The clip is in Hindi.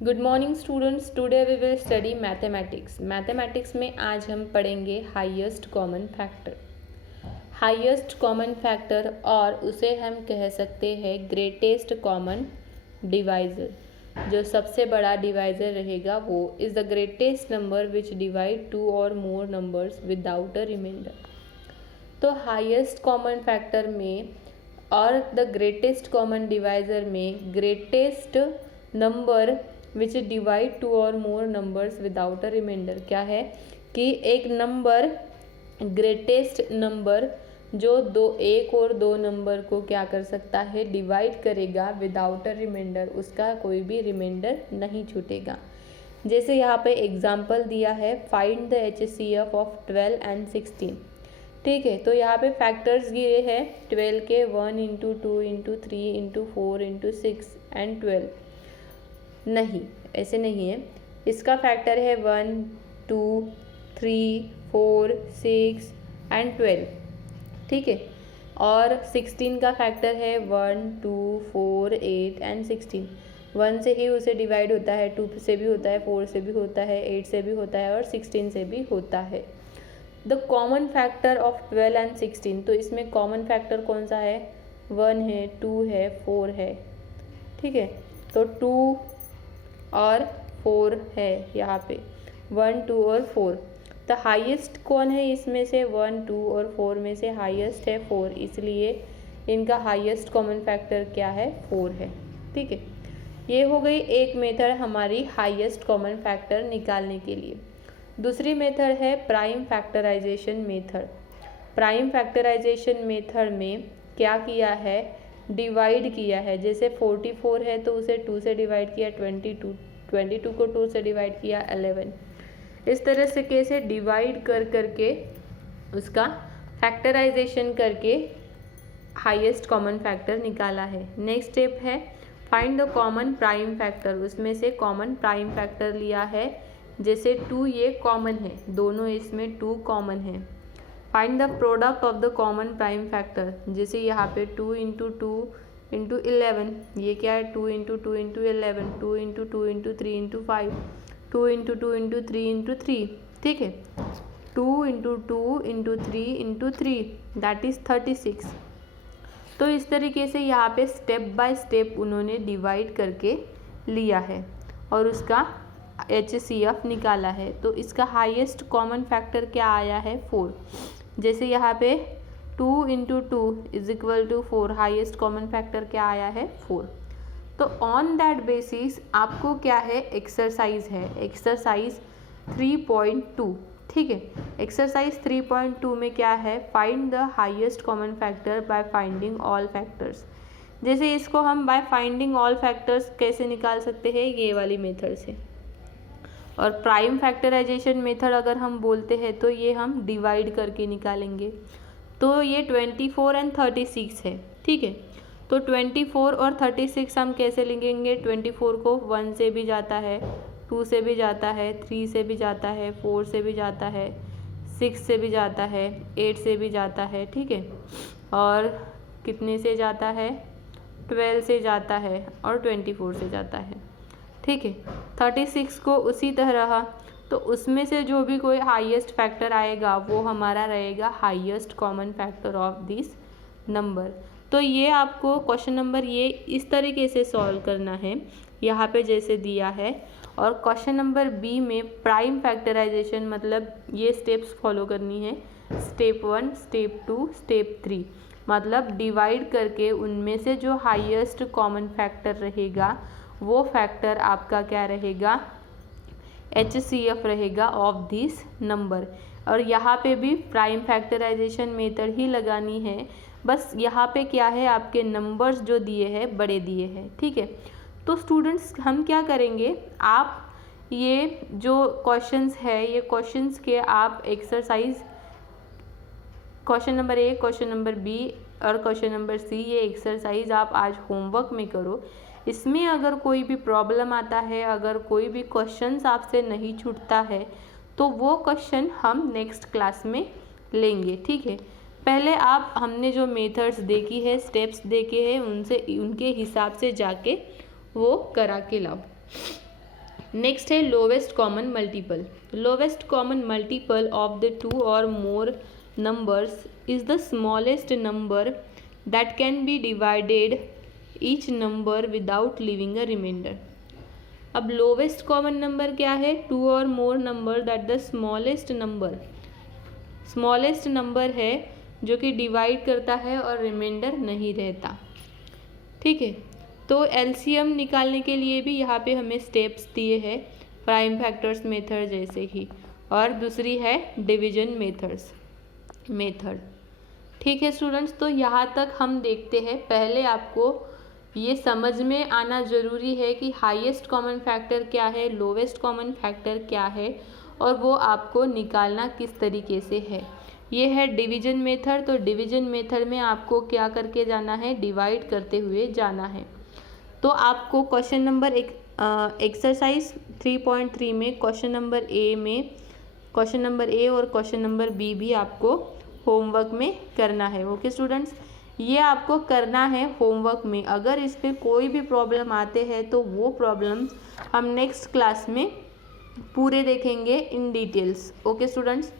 Good morning students, today we will study mathematics. Mathematics में आज हम पढ़ेंगे highest common factor. Highest common factor और उसे हम कह सकते हैं ग्रेटेस्ट कॉमन डिवाइज़र। जो सबसे बड़ा डिवाइज़र रहेगा वो is the greatest number which divide two और more numbers without a remainder. तो हाईएस्ट कॉमन फैक्टर में और द ग्रेटेस्ट कॉमन डिवाइज़र में greatest number which divide two और more numbers without a remainder क्या है कि एक नंबर ग्रेटेस्ट नंबर जो एक और दो नंबर को क्या कर सकता है, डिवाइड करेगा विदाउट अ रिमाइंडर, उसका कोई भी रिमाइंडर नहीं छूटेगा। जैसे यहाँ पे एग्जाम्पल दिया है, find the HCF of 12 and 16। ठीक है, तो यहाँ पे फैक्टर्स दिए हैं 12 के 1 into 2 into 3 into 4 into 6 and 12। नहीं, ऐसे नहीं है। इसका फैक्टर है 1 2 3 4 6 एंड 12। ठीक है, और 16 का फैक्टर है 1 2 4 8 एंड 16। 1 से ही उसे डिवाइड होता है, 2 से भी होता है, 4 से भी होता है, 8 से भी होता है और 16 से भी होता है। The common factor of 12 and 16, तो इसमें कॉमन फैक्टर कौन सा है? 1 है, 2 है, 4 है। ठीक है, तो 2 और 4 है यहाँ पे, 1 2 और 4। द हाईएस्ट कौन है इसमें से? 1 2 और 4 में से हाईएस्ट है 4, इसलिए इनका हाईएस्ट कॉमन फैक्टर क्या है? 4 है। ठीक है, ये हो गई एक मेथड हमारी हाईएस्ट कॉमन फैक्टर निकालने के लिए। दूसरी मेथड है prime factorisation method. Prime factorisation method में क्या किया है? डिवाइड किया है। जैसे 44 है तो उसे 2 से डिवाइड किया, 22 को 2 से डिवाइड किया, 11। इस तरह से कैसे डिवाइड कर करके उसका फैक्टराइजेशन करके हाईएस्ट कॉमन फैक्टर निकाला है। नेक्स्ट स्टेप है find the common prime factor. उसमें से कॉमन प्राइम फैक्टर लिया है, जैसे 2 ये कॉमन है, दोनों इसमें 2 कॉमन है। Find the product of the common prime factor. जैसे यहाँ पे 2 इंटू 2 इंटू 11, ये क्या है? 2 into 2 into 11, 2 into 2 into 3 into 5, 2 into 2 into 3 into 3। ठीक है, 2 into 2 into 3 into 3 that is 36। तो इस तरीके से यहाँ पे स्टेप बाय स्टेप उन्होंने डिवाइड करके लिया है और उसका HCF निकाला है। तो इसका हाईएस्ट कॉमन फैक्टर क्या आया है? 4। जैसे यहाँ पे 2 into 2 is equal to 4, highest common factor क्या आया है? 4। तो ऑन दैट बेसिस आपको क्या है? एक्सरसाइज है, एक्सरसाइज 3.2। ठीक है, एक्सरसाइज 3.2 में क्या है? Find the highest common factor by finding all factors. जैसे इसको हम बाय फाइंडिंग ऑल फैक्टर्स कैसे निकाल सकते हैं? ये वाली मेथड से। और प्राइम फैक्टराइजेशन मेथड अगर हम बोलते हैं तो ये हम डिवाइड करके निकालेंगे। तो ये 24 एंड 36 है। ठीक है, तो 24 और 36 हम कैसे लिखेंगे? 24 को 1 से भी जाता है, 2 से भी जाता है, 3 से भी जाता है, 4 से भी जाता है, 6 से भी जाता है, 8 से भी जाता है। ठीक है, और कितने से जाता है? 12 से जाता है और 24 से जाता है। ठीक है, 36 को उसी तरह, तो उसमें से जो भी कोई हाईएस्ट फैक्टर आएगा वो हमारा रहेगा highest common factor of this number. तो ये आपको क्वेश्चन नंबर ये इस तरीके से सॉल्व करना है, यहाँ पे जैसे दिया है। और क्वेश्चन नंबर बी में प्राइम फैक्टराइजेशन मतलब ये स्टेप्स फॉलो करनी है, स्टेप 1, स्टेप 2, स्टेप 3। मतलब डिवाइड करके उनमें से जो हाईएस्ट कॉमन फैक्टर रहेगा वो फैक्टर आपका क्या रहेगा? HCF रहेगा ऑफ दिस नंबर। और यहाँ पे भी प्राइम फैक्टराइजेशन मेथड ही लगानी है, बस यहाँ पे क्या है? आपके नंबर्स जो दिए हैं बड़े दिए हैं। ठीक है, तो स्टूडेंट्स हम क्या करेंगे, आप ये जो क्वेश्चंस है ये क्वेश्चंस के आप exercise question number A, question number B और क्वेश्चन नंबर C, ये एक्सरसाइज आप आज होमवर्क में करो। इसमें अगर कोई भी प्रॉब्लम आता है, अगर कोई भी क्वेश्चंस आपसे नहीं छूटता है तो वो क्वेश्चन हम नेक्स्ट क्लास में लेंगे। ठीक है, पहले आप हमने जो मेथड्स देखी है, स्टेप्स देखे हैं, उनसे उनके हिसाब से जाके वो करा के लाओ। नेक्स्ट है lowest common multiple. Lowest common multiple of the two और more numbers is the smallest number that can be divided each number without leaving a remainder. अब लोवेस्ट कॉमन नंबर क्या है? टू और more number that the smallest number है जो कि डिवाइड करता है और रिमाइंडर नहीं रहता। ठीक है, तो एलसीएम निकालने के लिए भी यहाँ पे हमें स्टेप्स दिए हैं, प्राइम फैक्टर्स मेथड जैसे ही, और दूसरी है डिवीजन मेथड। ठीक है स्टूडेंट्स, तो यहाँ तक हम देखते हैं। पहले आपको ये समझ में आना ज़रूरी है कि हाईएस्ट कॉमन फैक्टर क्या है, लोवेस्ट कॉमन फैक्टर क्या है, और वो आपको निकालना किस तरीके से है। ये है डिवीजन मेथड। तो डिवीजन मेथड में आपको क्या करके जाना है? डिवाइड करते हुए जाना है। तो आपको क्वेश्चन नंबर एक्सरसाइज 3.3 में क्वेश्चन नंबर ए और क्वेश्चन नंबर बी भी आपको होमवर्क में करना है। ओके स्टूडेंट्स, ये आपको करना है होमवर्क में। अगर इस पर कोई भी प्रॉब्लम आते हैं तो वो प्रॉब्लम्स हम नेक्स्ट क्लास में पूरे देखेंगे इन डिटेल्स। Okay students.